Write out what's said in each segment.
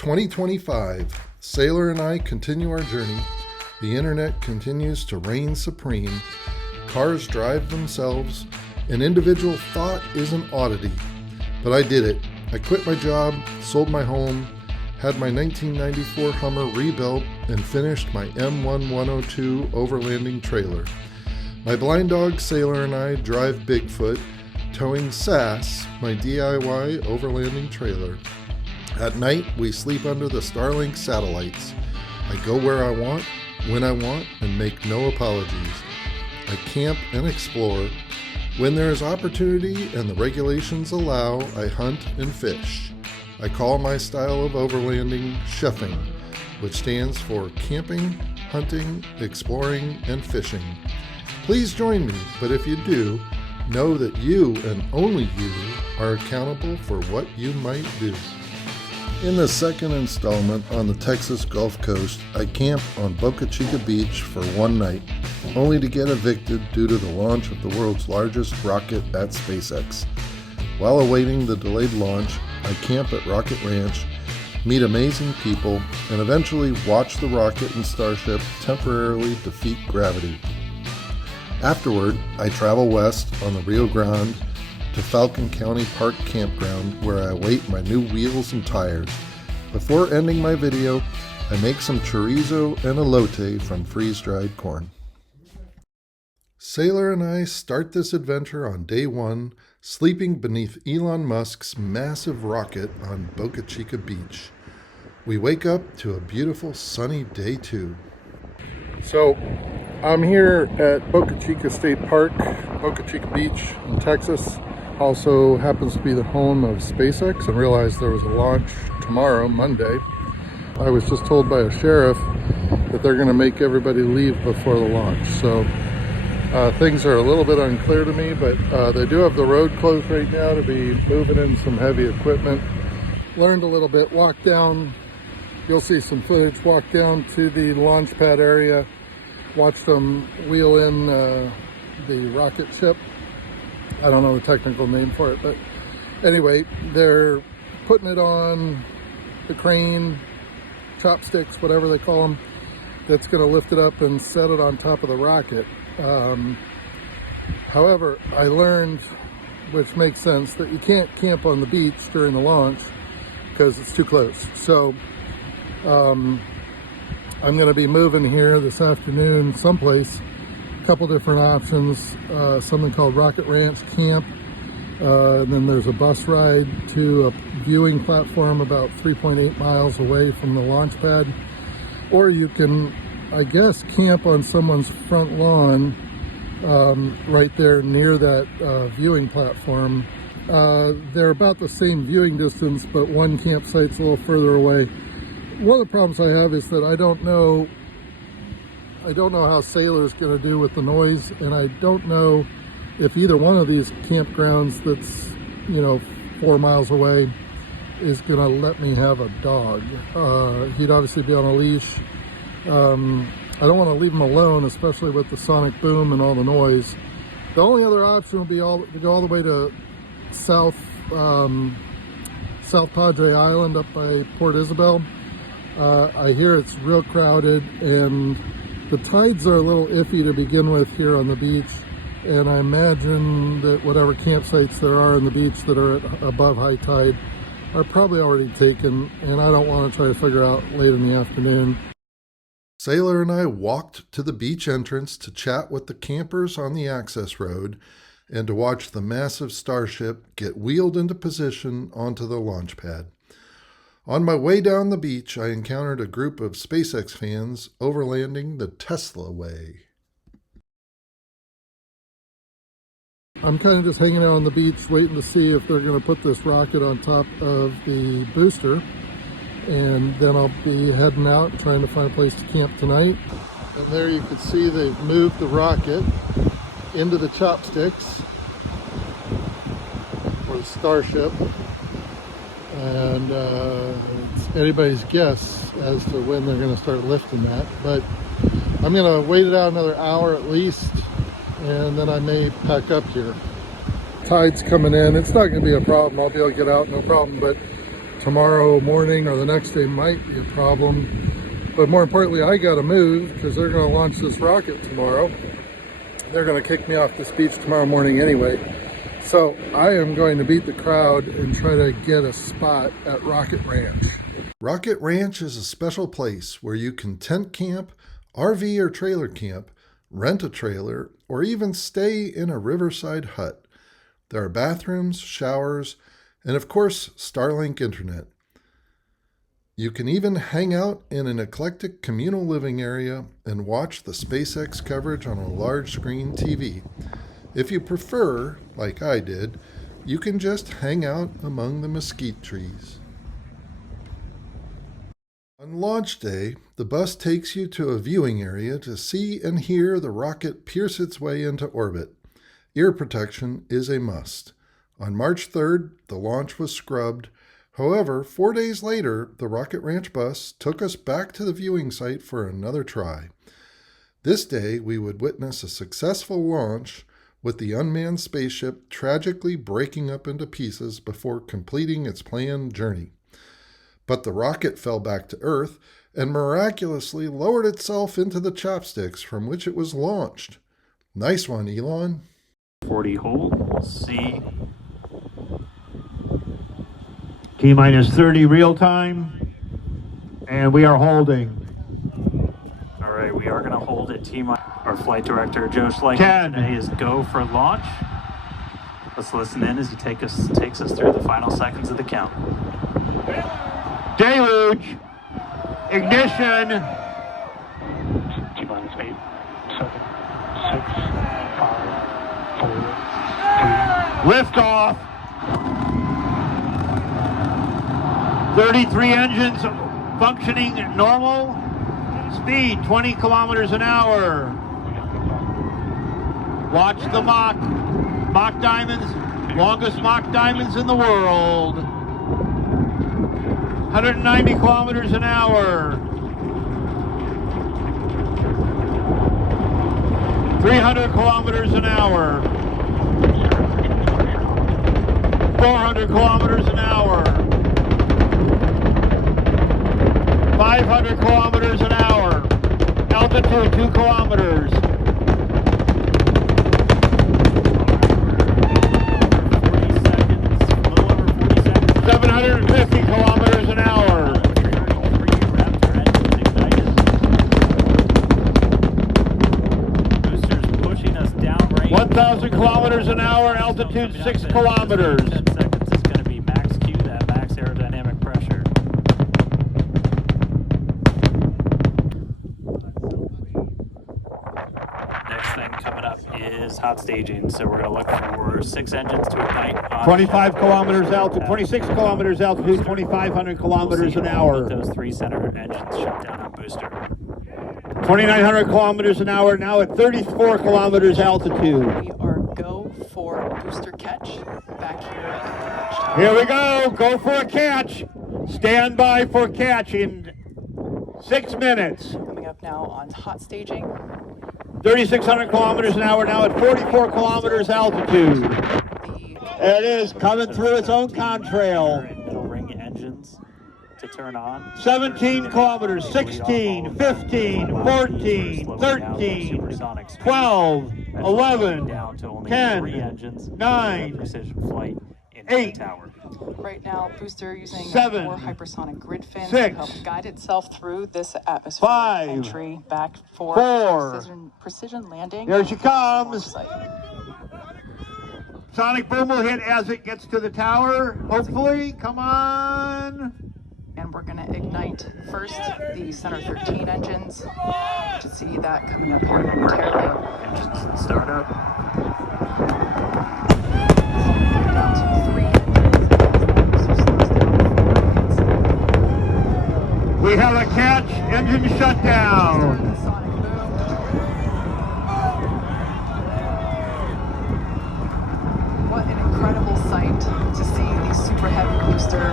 2025. Sailor and I continue our journey. The internet continues to reign supreme. Cars drive themselves. An individual thought is an oddity. But I did it. I quit my job, sold my home, had my 1994 Hummer rebuilt, and finished my M1102 overlanding trailer. My blind dog Sailor and I drive Bigfoot, towing Sass, my DIY overlanding trailer. At night, we sleep under the Starlink satellites. I go where I want, when I want, and make no apologies. I camp and explore. When there is opportunity and the regulations allow, I hunt and fish. I call my style of overlanding chefing, which stands for camping, hunting, exploring, and fishing. Please join me, but if you do, know that you and only you are accountable for what you might do. In the second installment on the Texas Gulf Coast, I camped on Boca Chica Beach for one night, only to get evicted due to the launch of the world's largest rocket at Space X. While awaiting the delayed launch, I camp at Rocket Ranch, meet amazing people, and eventually watch the rocket and Starship temporarily defeat gravity. Afterward, I travel west on the Rio Grande to Falcon County Park Campground, where I await my new wheels and tires. Before ending my video, I make some chorizo and elote from freeze-dried corn. Sailor and I start this adventure on day one, sleeping beneath Elon Musk's massive rocket on Boca Chica Beach. We wake up to a beautiful sunny day two. So, I'm here at Boca Chica State Park, Boca Chica Beach in Texas. Also happens to be the home of SpaceX, and realized there was a launch tomorrow, Monday. I was just told by a sheriff that they're going to make everybody leave before the launch. So things are a little bit unclear to me, but they do have the road closed right now to be moving in some heavy equipment. Learned a little bit, walked down, you'll see some footage, walked down to the launch pad area, watched them wheel in the rocket ship. I don't know the technical name for it, but anyway, they're putting it on the crane, chopsticks, whatever they call them, that's going to lift it up and set it on top of the rocket. However, I learned, which makes sense, that you can't camp on the beach during the launch because it's too close. So I'm going to be moving here this afternoon someplace. Couple different options, something called Rocket Ranch Camp, and then there's a bus ride to a viewing platform about 3.8 miles away from the launch pad, or you can, I guess, camp on someone's front lawn right there near that viewing platform. They're about the same viewing distance, but one campsite's a little further away. One of the problems I have is that I don't know how Sailor's going to do with the noise, and I don't know if either one of these campgrounds that's, 4 miles away is going to let me have a dog. He'd obviously be on a leash. I don't want to leave him alone, especially with the sonic boom and all the noise. The only other option would be to go all the way to South Padre Island up by Port Isabel. I hear it's real crowded, and the tides are a little iffy to begin with here on the beach, and I imagine that whatever campsites there are on the beach that are above high tide are probably already taken, and I don't want to try to figure out late in the afternoon. Sailor and I walked to the beach entrance to chat with the campers on the access road and to watch the massive Starship get wheeled into position onto the launch pad. On my way down the beach, I encountered a group of SpaceX fans overlanding the Tesla way. I'm kind of just hanging out on the beach waiting to see if they're going to put this rocket on top of the booster, and then I'll be heading out trying to find a place to camp tonight. And there you can see they've moved the rocket into the chopsticks, or the Starship. And it's anybody's guess as to when they're going to start lifting that, but I'm going to wait it out another hour at least, and then I may pack up here. Tide's coming in. It's not going to be a problem. I'll be able to get out, no problem, but tomorrow morning or the next day might be a problem. But more importantly, I gotta move because they're gonna launch this rocket tomorrow. They're gonna kick me off this beach tomorrow morning anyway. So I am going to beat the crowd and try to get a spot at Rocket Ranch. Rocket Ranch is a special place where you can tent camp, RV or trailer camp, rent a trailer, or even stay in a riverside hut. There are bathrooms, showers, and of course, Starlink internet. You can even hang out in an eclectic communal living area and watch the Space X coverage on a large screen TV. If you prefer, like I did, you can just hang out among the mesquite trees. On launch day, the bus takes you to a viewing area to see and hear the rocket pierce its way into orbit. Ear protection is a must. On March 3rd, the launch was scrubbed. However, 4 days later, the Rocket Ranch bus took us back to the viewing site for another try. This day, we would witness a successful launch with the unmanned spaceship tragically breaking up into pieces before completing its planned journey. But the rocket fell back to Earth and miraculously lowered itself into the chopsticks from which it was launched. Nice one, Elon. 40 hold, we'll see. T-minus 30 real time, and we are holding. All right, we are going to hold it. Our flight director, Joe Schleicher, today is go for launch. Let's listen in as he takes us through the final seconds of the count. Deluge, ignition. T-minus 8, 7, 6, 5, 4, 3. Lift off. 33 engines functioning normal. Speed 20 kilometers an hour. Watch the Mach diamonds, longest Mach diamonds in the world. 190 kilometers an hour. 300 kilometers an hour. 400 kilometers an hour. 500 kilometers an hour. Altitude 2 kilometers. 750 kilometers an hour. 1,000 kilometers an hour, altitude 6 kilometers. 10 seconds is going to be max Q, that max aerodynamic pressure. Next thing coming up is hot staging, so we're going to look for 6 engines to ignite. 25 kilometers altitude, 26 kilometers altitude, 2,500 kilometers an hour. Those 3 center engines shut down on booster. 2,900 kilometers an hour, now at 34 kilometers altitude. We are go for booster catch back here at the launch. Here we go for a catch. Stand by for catch in 6 minutes. Coming up now on hot staging. 3,600 kilometers an hour, now at 44 kilometers altitude. There it is, coming through its own contrail. Middle ring engines to turn on. 17 kilometers, 16, 15, 14, 13, 12, 11, 10, 9, precision flight in 8, tower. Right now, booster using 7, 4 hypersonic grid fins 6, to help guide itself through this atmosphere. 5, entry back for 4, precision landing. Here she comes. Sonic boom will hit as it gets to the tower, hopefully. Come on. And we're going to ignite first the center 13 engines. To see that coming up here momentarily. Engines start up. Down to 3 engines. So slows down 4 engines. We have a catch, engine shutdown. The sonic boom. What an incredible sight to see the super heavy booster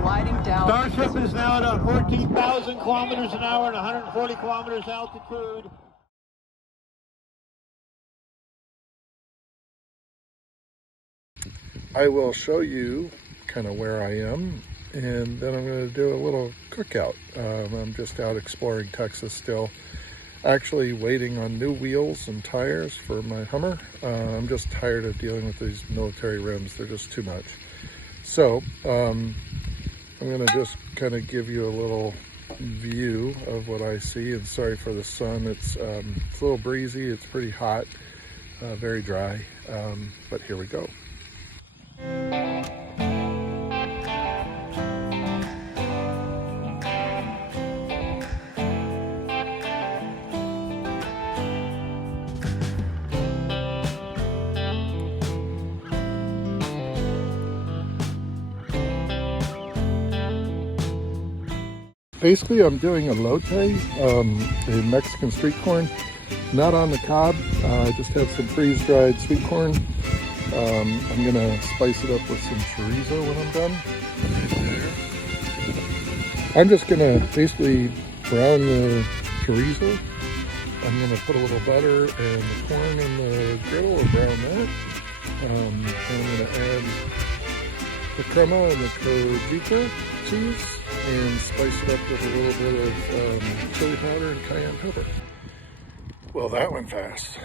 gliding down. Starship is now at 14,000 kilometers an hour and 140 kilometers altitude. I will show you kind of where I am and then I'm going to do a little cookout. I'm just out exploring Texas still, actually waiting on new wheels and tires for my Hummer. I'm just tired of dealing with these military rims. They're just too much. So I'm going to just kind of give you a little view of what I see, and sorry for the sun. It's a little breezy, it's pretty hot, very dry, but here we go. Basically, I'm doing elote, a Mexican street corn, not on the cob. I just have some freeze-dried sweet corn. I'm gonna spice it up with some chorizo when I'm done. I'm just gonna basically brown the chorizo. I'm gonna put a little butter and the corn in the griddle or brown that. And I'm gonna add the crema and the cojita cheese and spice it up with a little bit of chili powder and cayenne pepper. Well, that went fast.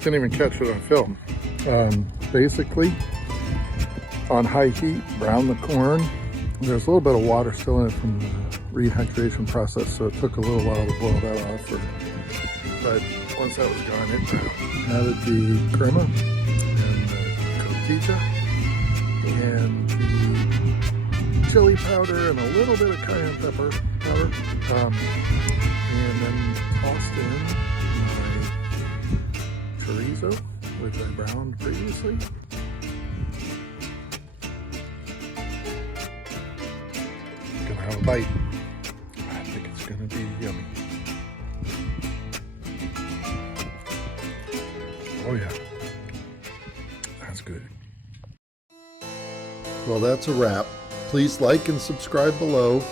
Didn't even catch it on film. Basically, on high heat, brown the corn. There's a little bit of water still in it from the rehydration process, so it took a little while to boil that off. But once that was gone, it added the crema and the cotija and the chili powder and a little bit of cayenne pepper powder, and then tossed in my chorizo, which I browned previously. Gonna have a bite. I think it's gonna be yummy. Oh yeah, that's good. Well, that's a wrap. Please like and subscribe below.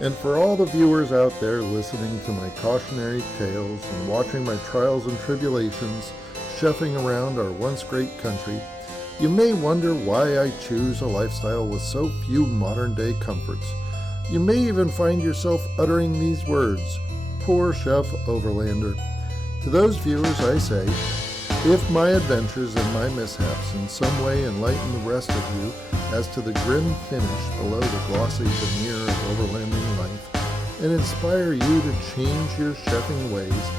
And for all the viewers out there listening to my cautionary tales and watching my trials and tribulations chefing around our once great country, you may wonder why I choose a lifestyle with so few modern day comforts. You may even find yourself uttering these words, "Poor Chef Overlander." To those viewers I say, if my adventures and my mishaps in some way enlighten the rest of you as to the grim finish below the glossy veneer of overlanding life, and inspire you to change your chefing ways,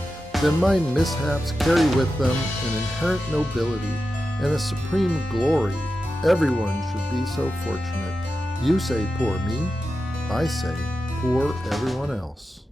then my mishaps carry with them an inherent nobility and a supreme glory. Everyone should be so fortunate. You say poor me, I say poor everyone else.